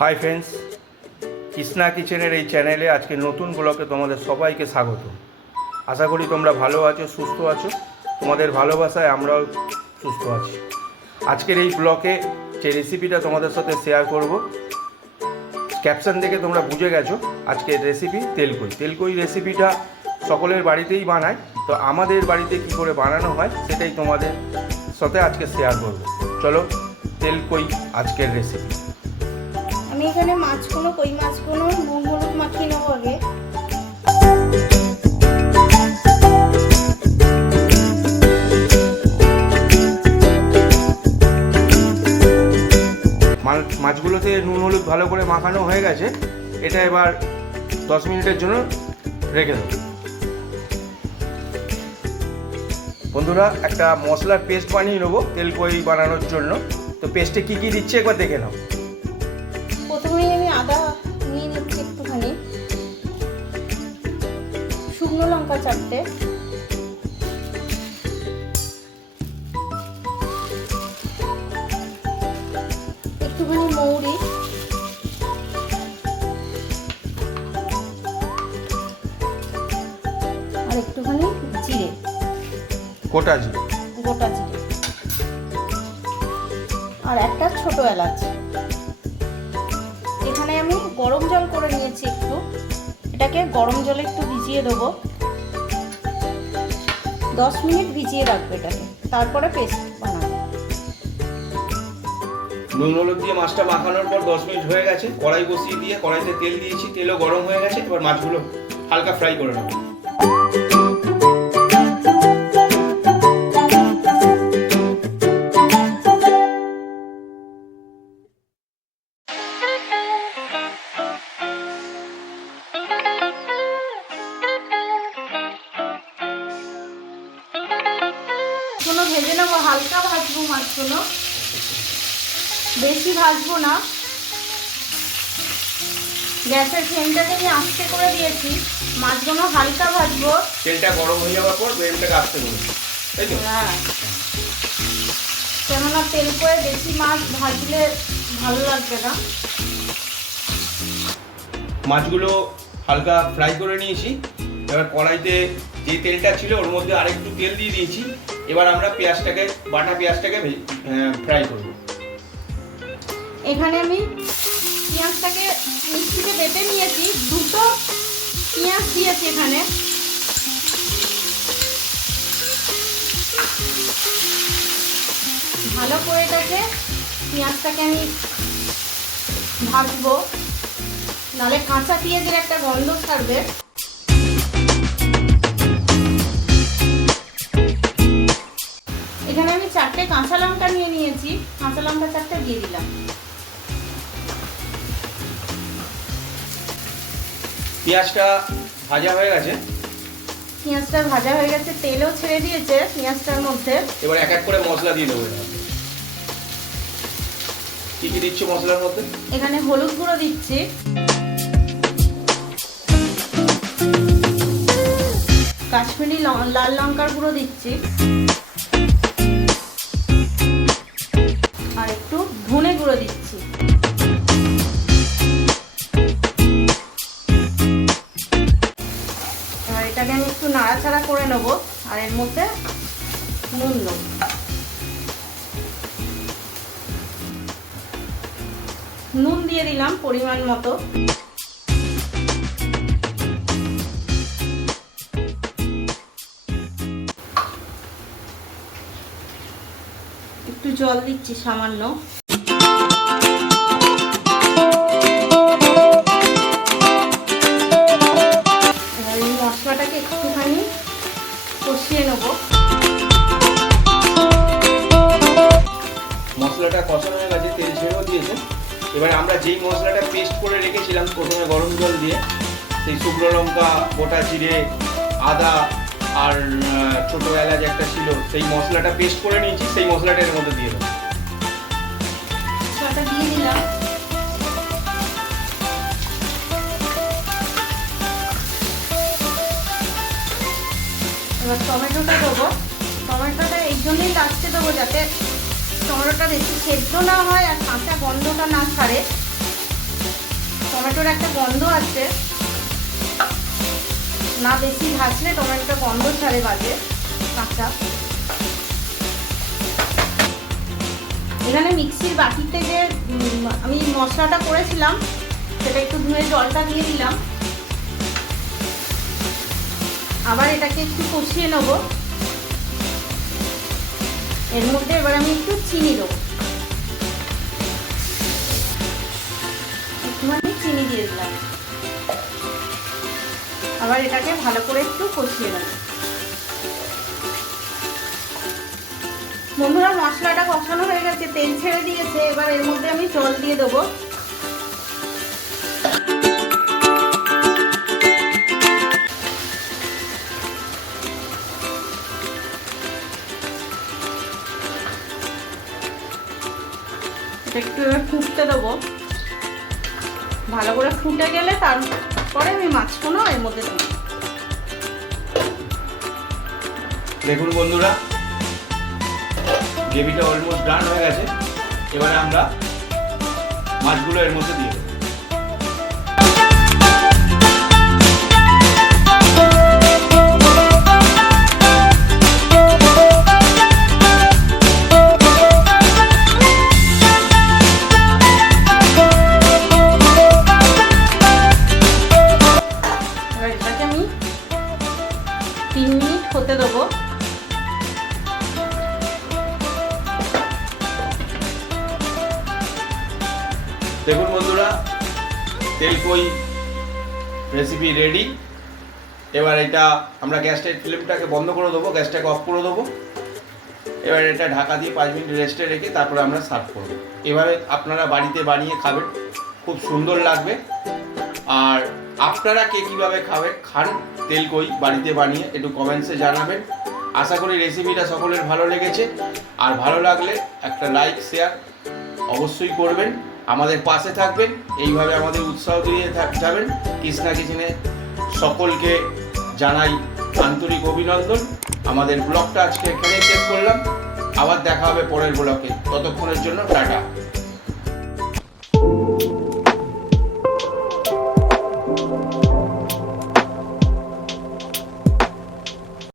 Hi friends Krishna কিচেনের এই চ্যানেলে আজকে নতুন ব্লকে তোমাদের সবাইকে স্বাগত। আশা করি তোমরা ভালো আছো, সুস্থ আছো। তোমাদের ভালোবাসায় আমরাও সুস্থ আছি। আজকের এই ব্লকে যে রেসিপিটা তোমাদের সাথে শেয়ার করব ক্যাপশন দেখে তোমরা বুঝে গেছো, আজকের রেসিপি তেলকই। তেলকই রেসিপিটা সকলের বাড়িতেই বানায়, তো আমাদের বাড়িতে কি করে বানানো হয় সেটাই তোমাদের সাথে আজকে শেয়ার করব। চলো, তেলকই আজকের রেসিপি আমি এখানে মাছগুলো কই মাছগুলো নুন মাখিয়ে নেব আগে। মাছগুলোতে নুন, হলুদ ভালো করে মাখানো হয়ে গেছে। এটা এবার দশ মিনিটের জন্য রেখে দেবো। বন্ধুরা, একটা মশলার পেস্ট বানিয়ে নেব তেলকই বানানোর জন্য। তো পেস্টে কী কী দিচ্ছে একবার দেখে নাও। শুকনো লঙ্কা চারটে একটুখানি মৌরি। আর একটুখানি জিরে। গোটা জিরে। গোটা জিরে। আর একটা ছোট এলাচ। এখানে আমি গরম জল করে নিয়েছি একটু। এটাকে গরম জলে একটু ভিজিয়ে দেবো। দশ মিনিট ভিজিয়ে রাখবে এটাকে। তারপরে পেস্ট বানাবো। নুন, হলুদ দিয়ে মাছটা মাখানোর পর দশ মিনিট হয়ে গেছে। কড়াই বসিয়ে দিয়ে কড়াইতে তেল দিয়েছি, তেলও গরম হয়ে গেছে। এবার মাছগুলো হালকা ফ্রাই করে নেব। কোনো ভেজে নেব হালকা ভাজবো মাছগুলো। বেশি ভাজবো না। গ্যাসের ফ্লেমটাকে আমি আস্তে করে দিয়েছি। মাছগুলো হালকা ভাজবো। তেলটা গরম হয়ে যাওয়ার পর ফ্লেমটাকে আস্তে করব তাই তো? হ্যাঁ। কেননা তেল করে বেশি মাছ ভাজলে ভালো লাগবে না। মাছগুলো হালকা ফ্রাই করে নিয়েছি। এবার কড়াইতে যে তেলটা ছিল ওর মধ্যে আরেকটু তেল দিয়ে দিয়েছি। এবার আমরা পেঁয়াজটাকে, বাটা পেঁয়াজটাকে ফ্রাই করব। এখানে আমি পেঁয়াজটাকে মিক্সিতে বেটে নিয়েছি। দুটো পেঁয়াজ দিয়েছি এখানে। ভালো করে এটাকে পেঁয়াজটাকে আমি ভাজবো। নাহলে কাঁচা পেঁয়াজের একটা গন্ধ ছাড়বে। দিয়ে দিলাম। পেঁয়াজটা ভাজা হয়ে গেছে? পেঁয়াজটা ভাজা হয়ে গেছে তেলও ছেড়ে দিয়েছে পেঁয়াজটার মধ্যে। এবার এক এক করে মশলা দিয়ে দেবো কি কি দিচ্ছ মশলার মধ্যে? এখানে হলুদ গুঁড়ো দিচ্ছি। কাশ্মীরি লাল লঙ্কার গুঁড়ো দিচ্ছি। গুঁড়ো দিচ্ছি। এবার এটাকে আমি একটু নাড়াচাড়া করে নেব, আর এর মধ্যে নুন দেবো। নুন দিয়ে দিলাম পরিমাণ মতো। একটু জল দিচ্ছি সামান্য। এবার আমরা যেই মশলাটা পেস্ট করে রেখেছিলাম, প্রথমে গরম জল দিয়ে, সেই শুকনো লঙ্কা, গোটা জিরে, আদা আর ছোট এলাচ একটা ছিল, সেই মশলাটা পেস্ট করে নিয়েছি, সেই মশলাটা এর মধ্যে দিয়ে দেবো। দিলাম। এবার টমেটোটা দেবো। টমেটোটা এই জন্যই লাস্টে দেবো যাতে টমেটোটা বেশি সেদ্ধ না হয় আর কাঁচা গন্ধটা না ছাড়ে। টমেটোর একটা গন্ধ আছে। না বেশি ভাজলে টমেটোটা গন্ধ ছাড়ে বাজে, কাঁচা। এখানে মিক্সির বাটিতে যে আমি মশলাটা করেছিলাম, সেটা একটু ধুয়ে জলটা দিয়ে দিলাম। আবার এটাকে একটু কষিয়ে নেব। এর মধ্যে এবার আমি একটু চিনি দেবো। একটুখানি চিনি দিয়ে দিলাম। আবার এটাকে ভালো করে একটু কষিয়ে নেব। বন্ধুরা, মশলাটা কষানো হয়ে গেছে, তেল ছেড়ে দিয়েছে। এবার এর মধ্যে আমি জল দিয়ে দেবো। একটু ফুটতে দেবো। ভালো করে ফুটে গেলে তারপরে আমি মাছগুলো এর মধ্যে দেবো। দেখুন বন্ধুরা, গ্রেভিটা অলমোস্ট ডান হয়ে গেছে। এবারে আমরা মাছগুলো এর মধ্যে দিয়ে দেবো। দেখুন বন্ধুরা, তেল কই রেসিপি রেডি এবার এটা আমরা গ্যাসটা ফিল্মটাকে বন্ধ করে দেবো গ্যাসটাকে অফ করে দেবো। এবার এটা ঢাকা দিয়ে পাঁচ মিনিট রেস্টে রেখে তারপরে আমরা সার্ভ করব। এভাবে আপনারা বাড়িতে বানিয়ে খাবেন, খুব সুন্দর লাগবে। আর আপনারা কে কীভাবে খাবে, খান তেল কই বাড়িতে বানিয়ে, একটু কমেন্টসে জানাবেন। আশা করি রেসিপিটা সকলের ভালো লেগেছে। আর ভালো লাগলে একটা লাইক শেয়ার অবশ্যই করবেন। আমাদের পাশে থাকবেন, এইভাবে আমাদের উৎসাহ দিয়ে যাবেন। কৃষ্ণা কিচেনে সকলকে জানাই আন্তরিক অভিনন্দন। আমাদের ব্লগটা আজকে এখানেই শেষ করলাম। আবার দেখা হবে পরের ব্লকে ততক্ষণের জন্য টাটা।